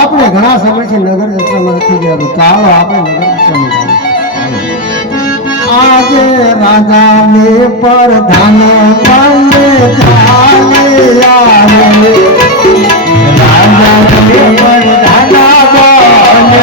આપણે ઘણા સમયથી નગર દર્શનમાં નથી ગયા, ચાલો આપણે નગર દર્શનમાં આજે રાજા ને પ્રધાન બને ચાલે આવે, રાજા ને પ્રધાન બને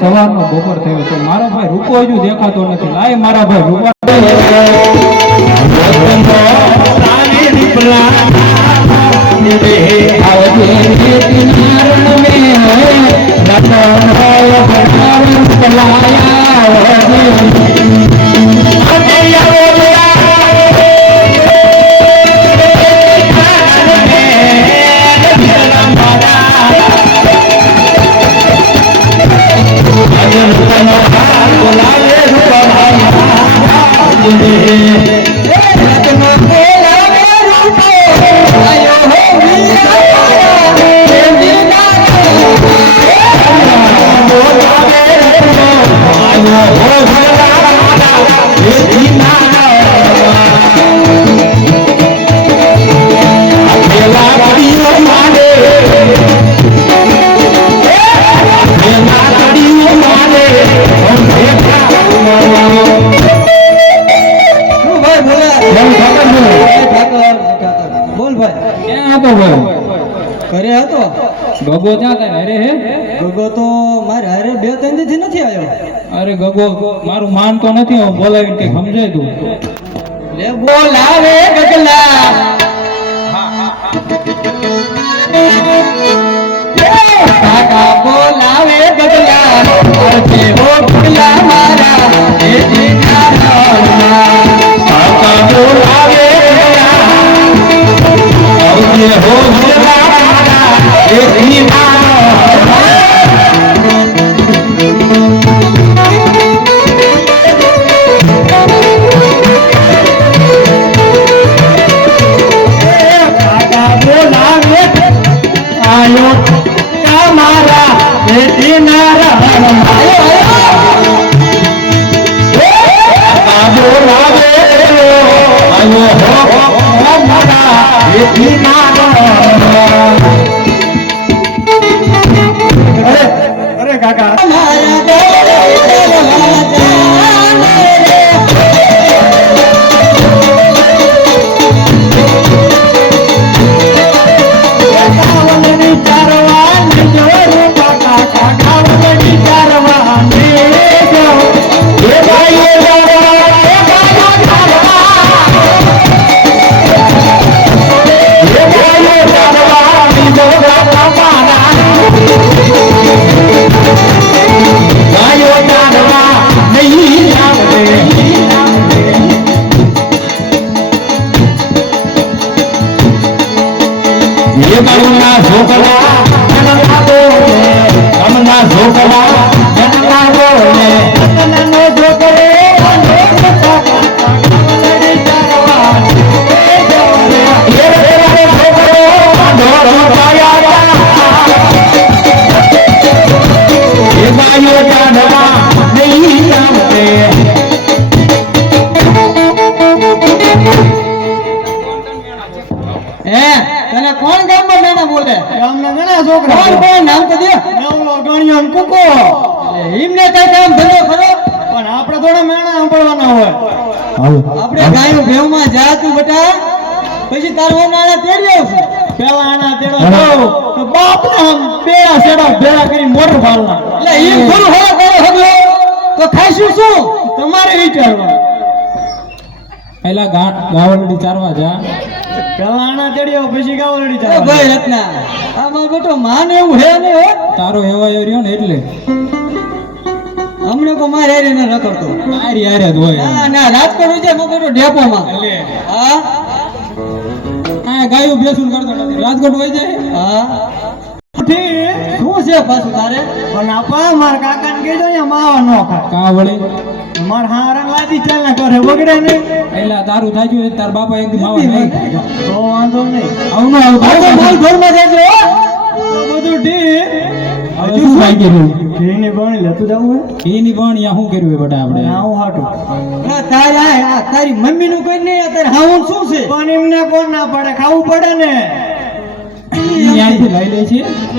સવારનો બપોર થયો તો મારો ભાઈ રૂપો હજુ દેખાતો નથી. લાય મારા ભાઈ રૂપા હતો ગગો ક્યાં તારે અરે હે ગગો તો મારે હારે 2-3 થી નથી આવ્યો. અરે ગગો મારું માન તો નથી હું બોલાવીને કઈ સમજાય તું લે બોલાવે ગગલા કાકા બોલાવે ગગલા અરજે હો ગગલા મારા એ દીકરા કાકા બોલાવે ગગલા અરજે હો ગગલા મારા એ દીકરા અરે કાકા તને કોણ ગામમાં મેણા બોલે ગામના ઘણા છોકરા કોણ કોણ નામ તો દે નવલો ગણ્યો ને કુકો એમને કઈ કામ ધંધો ખરો પણ આપણે થોડા મેણા સાંભળવાના હોય આપણે ગાયો ભેવમાં જા તું બેટા પછી તારો નાણા તેડી આવશું પેલા આના તેડો જાવ તો બાપ ને આમ બેડા સેડા ભેળા કરી મોટર ફાળના એટલે ઈ થોડું હળો કરો હગલો તો ખાઈશું શું તમારે વિચારવાનું પહેલા ગાવલડી ચારવા જા પેલા આના તેડ્યો પછી ગાવલડી એ ચાલવા ભાઈ રત્ના આમાં બેટો માન એવું હે ને હો તારો એવા રહ્યો ને એટલે અમને કો મારે રે ન રખડતો આરી આરે જ હોય ના ના રાજકોટ વિશે મો બેટો ડેપોમાં એટલે હા આ ગાયું બેસું કરતો નથી રાજકોટ હોય જાય હા ઠીક શું છે પાછું તારે પણ આપા માર કાકા ને કીધું અહીંયા માવા નો ખાય કા વળી માર હારણ લાદી ચાલ ના કરે વગડે નહીં એટલે તારું થાજ્યું હોય તાર બાપા એક માવા નહીં ખાય. તો વાંધો નહીં આવું ના આવું ભાઈ ભાઈ ઘરમાં જજો હો તો બધું ઠીક હવે શું ભાઈ કર્યું ઘીની બણી લેતું જવું હે એની પણ યા શું કર્યું હોય બટા આપણે આવું હાટું તારી મમ્મી નું કઈ નહીં અત્યારે હાવું શું છે પણ એમને કોણ ના પડે ખાવું પડે ને ત્યાંથી લઈ લે છે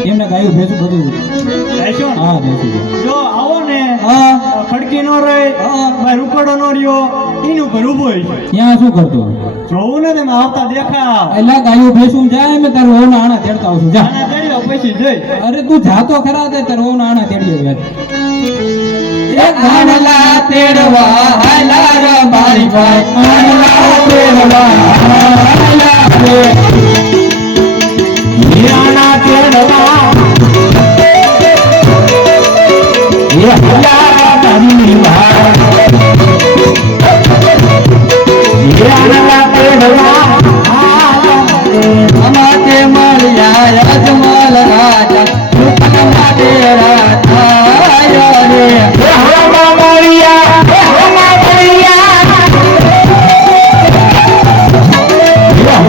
એમને ગાયું ભેંસું બધું લેશો ને? હા દેખી જો આવો ને હા ખડકી નો રહે ભાઈ રૂકડો નો રહ્યો એનું ઉપર ઉભો હોય છે ત્યાં શું કરતો જોવું ને તમે આવતા દેખાવ એટલે ગાયું ભેંસું જાય મેં તારું ઓના આણા તેડતા આવશું જા આના તેડ્યો પછી જઈ અરે તું જાતો ખરા તે તારું ઓના આણા તેડી આવ્યા આનલા તેડવા હાલા રે મારી ભાઈ આનલા તેડવા હાલા રે હીરાના તેડવા એ હલા તારી વાત હીરાના તેડવા અમાતે મળ્યા યજમલ રાજા સુખન માટે રાધાયો રે હમા મળ્યા હમા મળ્યા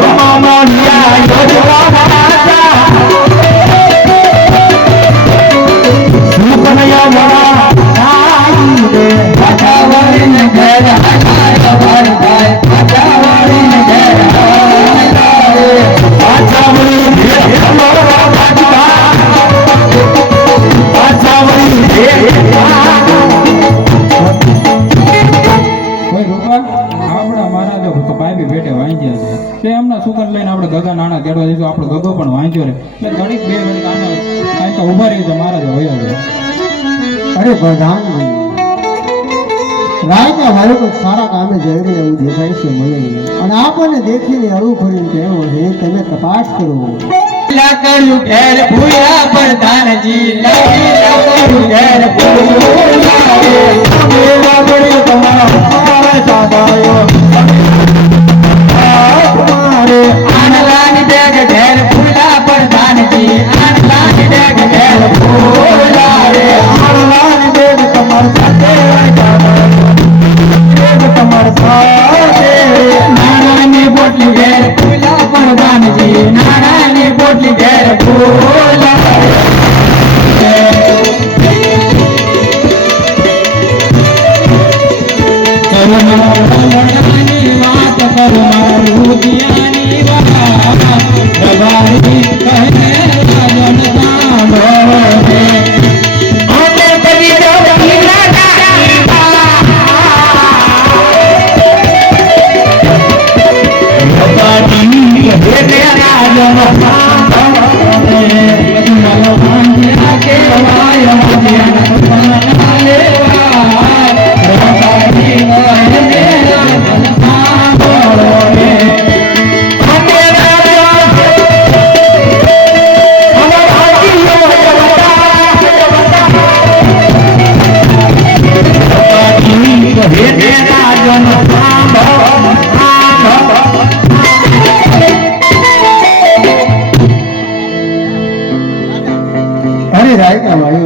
હમા મળ્યા યોજવા રાજા આપણો ગગો પણ વાંચ્યો રે એટલે ઘડીક બે ઘડીક આનો કાંઈ તો ઊભા રહી છે મહારાજ હોય જ અરે પ્રધાન રાયકા વાળું કોઈ સારા કામે જઈ રહી એવું દેખાય છે મને અને આપણને દેખીને અળું ફરીને કહેવું છે તમે તપાસ કરો કર્યું ઘેર ભૂયા પ્રધાનજી લાગી કર્યું ઘેર આનલાની બેગ ઘેર ભૂલા પ્રધાનજી આનલાની બેગ ઘેર ભૂલા રે આનલાની બેગ તમાર સાથે નાણાની બોટલી ઘેર ભૂલા પ્રધાનજી નાણાની બોટલી ઘેર ભૂલા કરુણાની વાત કરું રૂપિયાની વાત પ્રભારી કહે રાજન સાંભળો રે અમે કદી અરે રાયકા વાળું